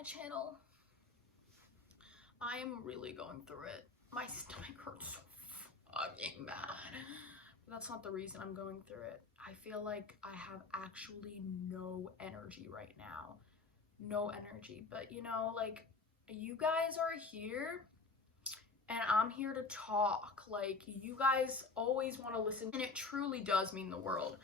my channel. I am really going through it. My stomach hurts so fucking bad. But that's not the reason I'm going through it. I feel like I have actually no energy right now. No energy. But you know, like, you guys are here and I'm here to talk. Like, you guys always want to listen, and it truly does mean the world.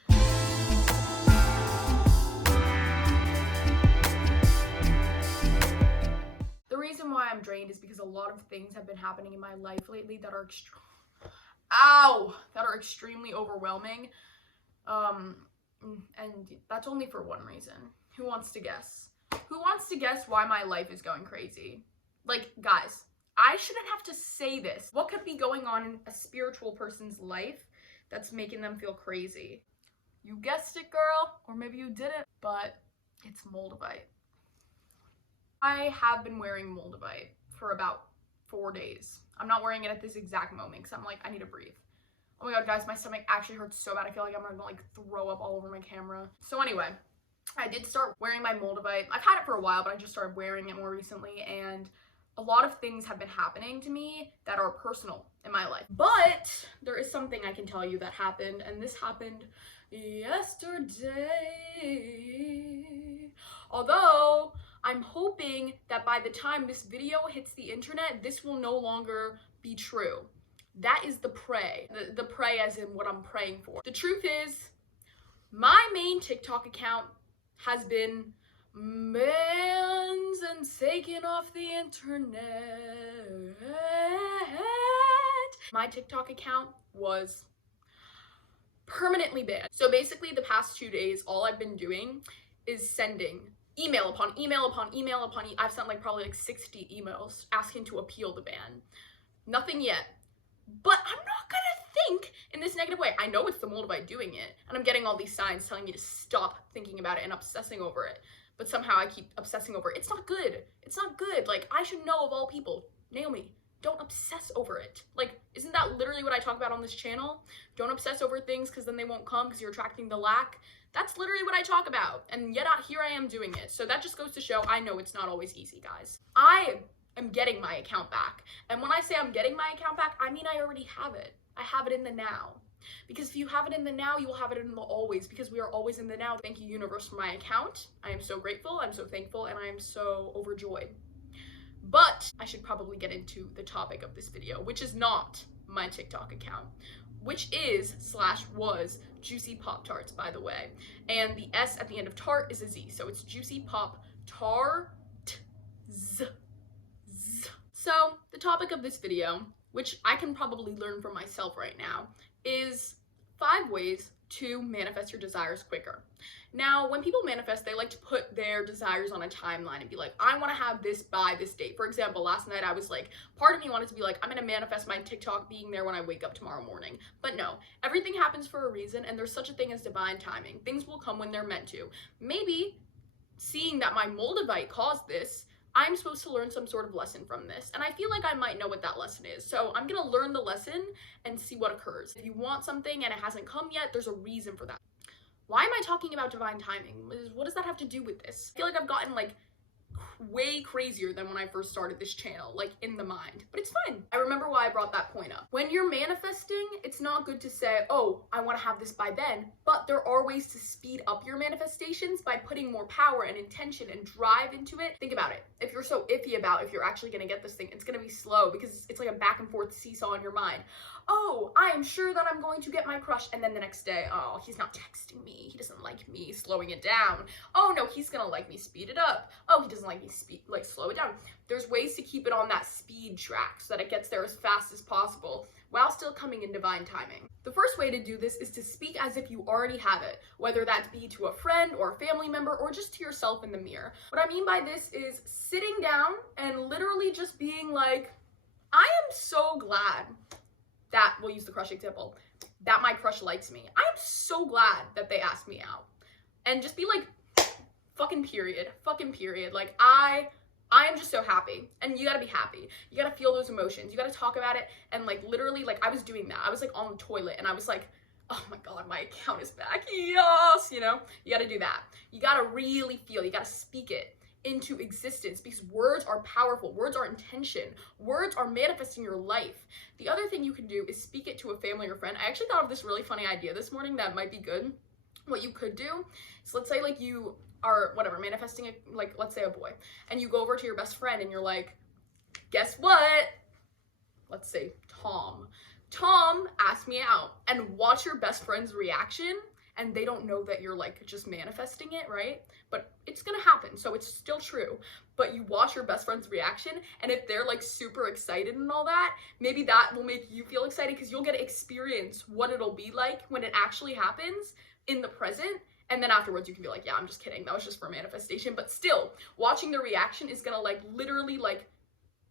The reason why I'm drained is because a lot of things have been happening in my life lately that are extremely overwhelming. And that's only for one reason. Who wants to guess? Who wants to guess why my life is going crazy? Like, guys, I shouldn't have to say this. What could be going on in a spiritual person's life that's making them feel crazy? You guessed it, girl, or maybe you didn't, but it's Moldavite. I have been wearing Moldavite for about 4 days. I'm not wearing it at this exact moment because I'm like, I need to breathe. Oh my god, guys, my stomach actually hurts so bad. I feel like I'm gonna like throw up all over my camera. So anyway, I did start wearing my Moldavite. I've had it for a while, but I just started wearing it more recently, and a lot of things have been happening to me that are personal in my life. But there is something I can tell you that happened, and this happened yesterday. Although, I'm hoping that by the time this video hits the internet, this will no longer be true. That is the pray. The pray as in what I'm praying for. The truth is, my main TikTok account has been banned and taken off the internet. My TikTok account was permanently banned. So basically the past 2 days, all I've been doing is sending email upon email upon email upon I've sent like probably like 60 emails asking to appeal the ban. Nothing yet. But I'm not gonna think in this negative way. I know it's the Moldavite doing it, and I'm getting all these signs telling me to stop thinking about it and obsessing over it. But somehow I keep obsessing over it. It's not good. It's not good. Like, I should know of all people. Naomi, don't obsess over it. Like, isn't that literally what I talk about on this channel? Don't obsess over things because then they won't come because you're attracting the lack. That's literally what I talk about. And yet here I am doing it. So that just goes to show I know it's not always easy, guys. I am getting my account back. And when I say I'm getting my account back, I mean I already have it. I have it in the now. Because if you have it in the now, you will have it in the always, because we are always in the now. Thank you, universe, for my account. I am so grateful, I'm so thankful, and I am so overjoyed. But I should probably get into the topic of this video, which is not my TikTok account, which is / was Juicy Pop Tarts, by the way. And the S at the end of tart is a Z, so it's Juicy Pop Tarts. So the topic of this video, which I can probably learn from myself right now, is 5 ways to manifest your desires quicker. Now, when people manifest, they like to put their desires on a timeline and be like, I want to have this by this date. For example, last night I was like, part of me wanted to be like, I'm going to manifest my TikTok being there when I wake up tomorrow morning. But no, everything happens for a reason, and there's such a thing as divine timing. Things will come when they're meant to. Maybe, seeing that my Moldavite caused this, I'm supposed to learn some sort of lesson from this, and I feel like I might know what that lesson is. So I'm gonna learn the lesson and see what occurs. If you want something and it hasn't come yet, there's a reason for that. Why am I talking about divine timing? What does that have to do with this? I feel like I've gotten like way crazier than when I first started this channel, like in the mind, but it's fine. I remember why I brought that point up. When you're manifesting, it's not good to say, oh, I want to have this by then, but there are ways to speed up your manifestations by putting more power and intention and drive into it. Think about it. If you're so iffy about if you're actually going to get this thing, it's going to be slow because it's like a back and forth seesaw in your mind. Oh, I am sure that I'm going to get my crush, and then the next day, oh, he's not texting me, he doesn't like me, slowing it down. Oh no, he's gonna like me, speed it up. Oh, he doesn't like me, slow it down. There's ways to keep it on that speed track so that it gets there as fast as possible while still coming in divine timing. The first way to do this is to speak as if you already have it, whether that be to a friend or a family member or just to yourself in the mirror. What I mean by this is sitting down and literally just being like, I am so glad that, we'll use the crush example, that my crush likes me. I am so glad that they asked me out. And just be like, fucking period. Like, I am just so happy. And you gotta be happy. You gotta feel those emotions. You gotta talk about it. And like, literally, like, I was doing that. I was like on the toilet and I was like, oh my god, my account is back. Yes, you know? You gotta do that. You gotta really feel, you gotta speak it into existence, because words are powerful. Words are intention. Words are manifesting your life. The other thing you can do is speak it to a family or friend. I actually thought of this really funny idea this morning that might be good. What you could do is, let's say like you are whatever manifesting like let's say a boy, and you go over to your best friend and you're like, guess what? Let's say Tom asked me out, and watch your best friend's reaction. And they don't know that you're like just manifesting it, right? But it's gonna happen, so it's still true. But you watch your best friend's reaction, and if they're like super excited and all that, maybe that will make you feel excited, because you'll get to experience what it'll be like when it actually happens in the present. And then afterwards you can be like, yeah, I'm just kidding, that was just for manifestation. But still, watching the reaction is gonna like literally like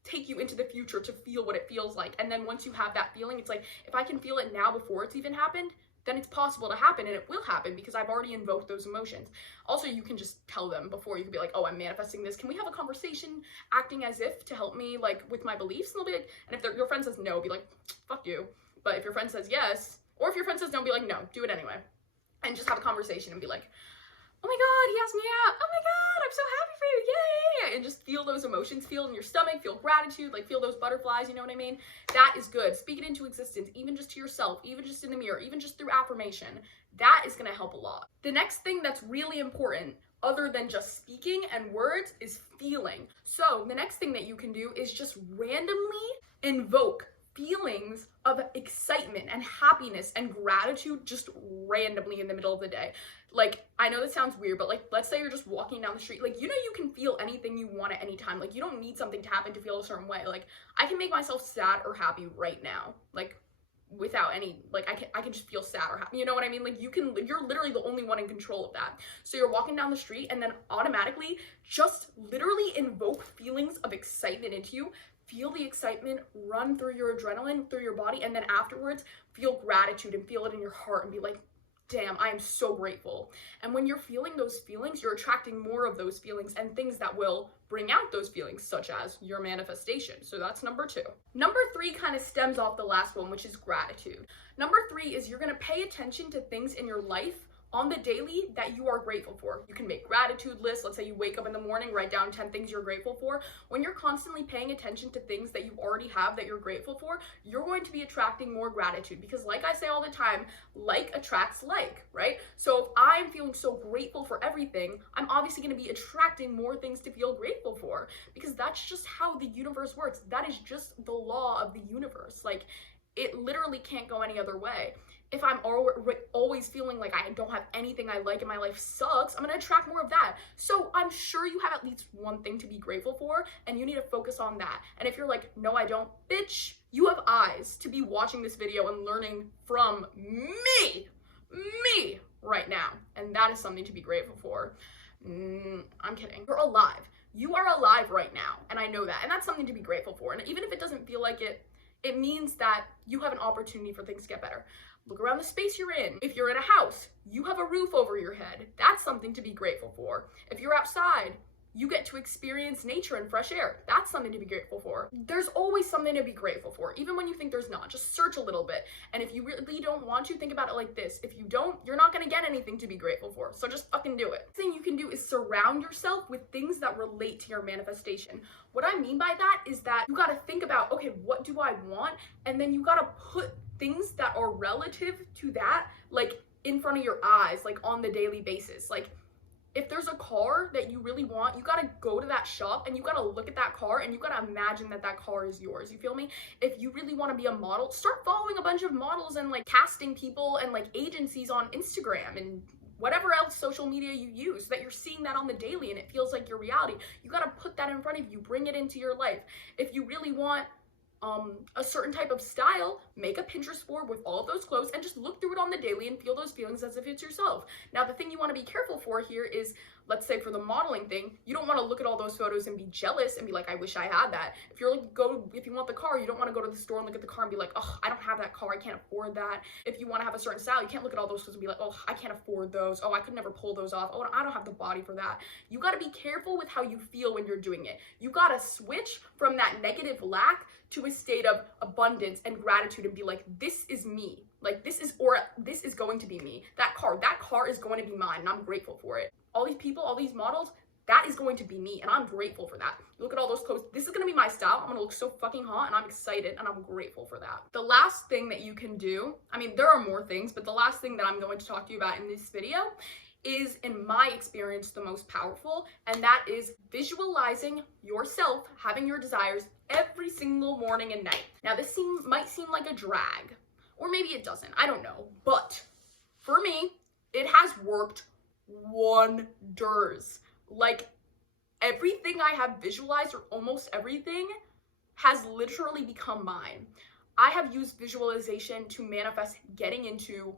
take you into the future to feel what it feels like. And then once you have that feeling, it's like, if I can feel it now before it's even happened, then it's possible to happen, and it will happen because I've already invoked those emotions. Also, you can just tell them before. You can be like, oh, I'm manifesting this. Can we have a conversation acting as if to help me like with my beliefs? And they'll be like, and if your friend says no, be like, fuck you. But if your friend says yes, or if your friend says no, be like, no, do it anyway. And just have a conversation and be like, oh my God, he asked me out. Oh my God, I'm so happy for you. Yay. And just feel those emotions, feel in your stomach, feel gratitude, like feel those butterflies, you know what I mean? That is good. Speak it into existence, even just to yourself, even just in the mirror, even just through affirmation. That is going to help a lot. The next thing that's really important, other than just speaking and words, is feeling. So the next thing that you can do is just randomly invoke feelings of excitement and happiness and gratitude just randomly in the middle of the day. Like, I know that sounds weird, but like, let's say you're just walking down the street, like, you know, you can feel anything you want at any time. Like, you don't need something to happen to feel a certain way. Like, I can make myself sad or happy right now, like, without any, like, I can just feel sad or happy, you know what I mean? Like, you're literally the only one in control of that. So you're walking down the street, and then automatically just literally invoke feelings of excitement into you. Feel the excitement run through your adrenaline, through your body, and then afterwards feel gratitude and feel it in your heart and be like, damn, I am so grateful. And when you're feeling those feelings, you're attracting more of those feelings and things that will bring out those feelings, such as your manifestation. So that's number 2. Number 3 kind of stems off the last one, which is gratitude. Number 3 is you're going to pay attention to things in your life on the daily that you are grateful for. You can make gratitude lists. Let's say you wake up in the morning, write down 10 things you're grateful for. When you're constantly paying attention to things that you already have that you're grateful for, you're going to be attracting more gratitude, because like I say all the time, like attracts like, right? So if I'm feeling so grateful for everything, I'm obviously going to be attracting more things to feel grateful for, because that's just how the universe works. That is just the law of the universe. Like, it literally can't go any other way. If I'm always feeling like I don't have anything I like and my life sucks, I'm going to attract more of that. So I'm sure you have at least one thing to be grateful for, and you need to focus on that. And if you're like, no, I don't, bitch, you have eyes to be watching this video and learning from me right now. And that is something to be grateful for. I'm kidding. You're alive. You are alive right now. And I know that. And that's something to be grateful for. And even if it doesn't feel like it, it means that you have an opportunity for things to get better. Look around the space you're in. If you're in a house, you have a roof over your head. That's something to be grateful for. If you're outside, you get to experience nature and fresh air. That's something to be grateful for. There's always something to be grateful for, even when you think there's not. Just search a little bit. And if you really don't want to, think about it like this. If you don't, you're not gonna get anything to be grateful for. So just fucking do it. The thing you can do is surround yourself with things that relate to your manifestation. What I mean by that is that you gotta think about, okay, what do I want? And then you gotta put things that are relative to that, like in front of your eyes, like on the daily basis. Like, if there's a car that you really want, you gotta go to that shop and you gotta look at that car and you gotta imagine that that car is yours. You feel me? If you really wanna be a model, start following a bunch of models and like casting people and like agencies on Instagram and whatever else social media you use, so that you're seeing that on the daily and it feels like your reality. You gotta put that in front of you, bring it into your life. If you really want a certain type of style, make a Pinterest board with all of those clothes and just look through it on the daily and feel those feelings as if it's yourself. Now, the thing you want to be careful for here is, let's say for the modeling thing, you don't want to look at all those photos and be jealous and be like, I wish I had that. If you're like, if you want the car, you don't want to go to the store and look at the car and be like, oh, I don't have that car, I can't afford that. If you want to have a certain style, you can't look at all those clothes and be like, oh, I can't afford those. Oh, I could never pull those off. Oh, I don't have the body for that. You got to be careful with how you feel when you're doing it. You got to switch from that negative lack to a state of abundance and gratitude and be like, this is me. Like, this is going to be me. That car is going to be mine and I'm grateful for it. All these people, all these models, that is going to be me, and I'm grateful for that. Look at all those clothes. This is gonna be my style. I'm gonna look so fucking hot, and I'm excited, and I'm grateful for that. The last thing that you can do, I mean, there are more things, but the last thing that I'm going to talk to you about in this video is, in my experience, the most powerful, and that is visualizing yourself having your desires every single morning and night. Now, this might seem like a drag, or maybe it doesn't, I don't know, but for me, it has worked wonders. Like, everything I have visualized, or almost everything, has literally become mine. I have used visualization to manifest getting into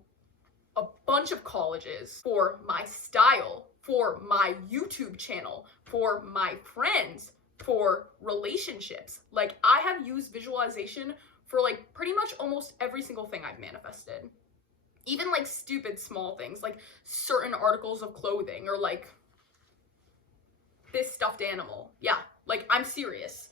a bunch of colleges, for my style, for my YouTube channel, for my friends, for relationships. Like, I have used visualization for like pretty much almost every single thing I've manifested. Even like stupid small things, like certain articles of clothing, or like this stuffed animal. Yeah, like, I'm serious.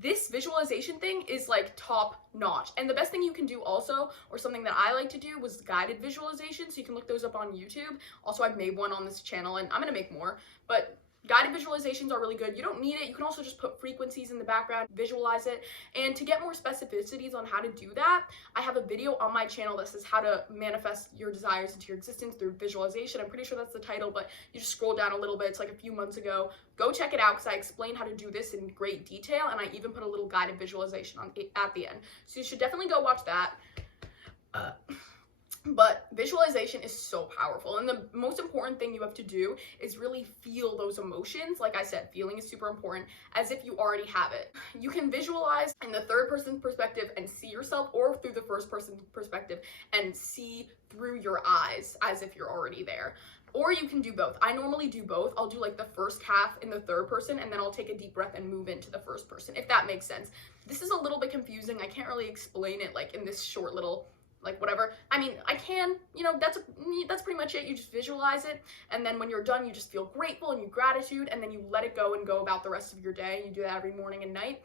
This visualization thing is like top notch. And the best thing you can do also, or something that I like to do, was guided visualization. So you can look those up on YouTube. Also, I've made one on this channel, and I'm gonna make more, but guided visualizations are really good. You don't need it. You can also just put frequencies in the background, visualize it. And to get more specificities on how to do that, I have a video on my channel that says how to manifest your desires into your existence through visualization. I'm pretty sure that's the title, but you just scroll down a little bit. It's like a few months ago. Go check it out, because I explain how to do this in great detail, and I even put a little guided visualization on at the end. So you should definitely go watch that. But visualization is so powerful, and the most important thing you have to do is really feel those emotions. Like I said, feeling is super important, as if you already have it. You can visualize in the third person perspective and see yourself, or through the first person perspective and see through your eyes as if you're already there. Or you can do both. I normally do both. I'll do like the first half in the third person, and then I'll take a deep breath and move into the first person, if that makes sense. This is a little bit confusing. I can't really explain it like in this short little, like, whatever. I mean, I can, you know, that's pretty much it. You just visualize it, and then when you're done, you just feel grateful and you gratitude, and then you let it go and go about the rest of your day. You do that every morning and night.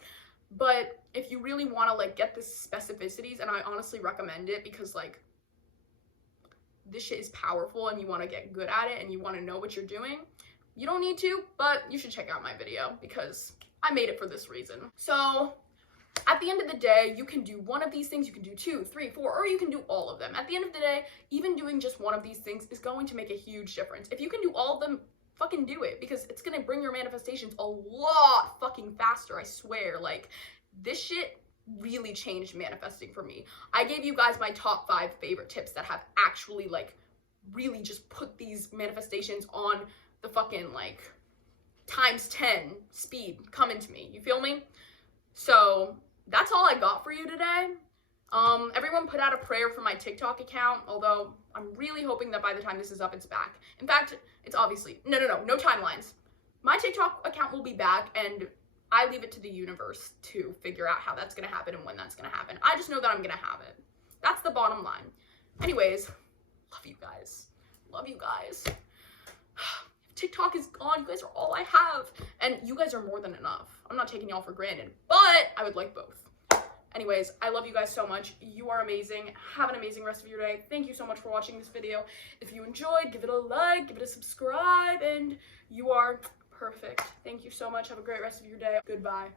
But if you really want to like get the specificities, and I honestly recommend it, because like, this shit is powerful, and you want to get good at it, and you want to know what you're doing, you don't need to, but you should check out my video, because I made it for this reason. So at the end of the day, you can do one of these things, you can do 2, 3, 4, or you can do all of them. At the end of the day, even doing just one of these things is going to make a huge difference. If you can do all of them, fucking do it, because it's gonna bring your manifestations a lot fucking faster, I swear. Like, this shit really changed manifesting for me. I gave you guys my top 5 favorite tips that have actually like really just put these manifestations on the fucking like times 10 speed coming to me. You feel me? So that's all I got for you today. Everyone put out a prayer for my TikTok account, although I'm really hoping that by the time this is up, it's back. In fact, it's obviously, no timelines. My TikTok account will be back, and I leave it to the universe to figure out how that's gonna happen and when that's gonna happen. I just know that I'm gonna have it. That's the bottom line. Anyways, love you guys. Love you guys. TikTok is gone. You guys are all I have. And you guys are more than enough. I'm not taking y'all for granted, but I would like both. Anyways, I love you guys so much. You are amazing. Have an amazing rest of your day. Thank you so much for watching this video. If you enjoyed, give it a like, give it a subscribe, and you are perfect. Thank you so much. Have a great rest of your day. Goodbye.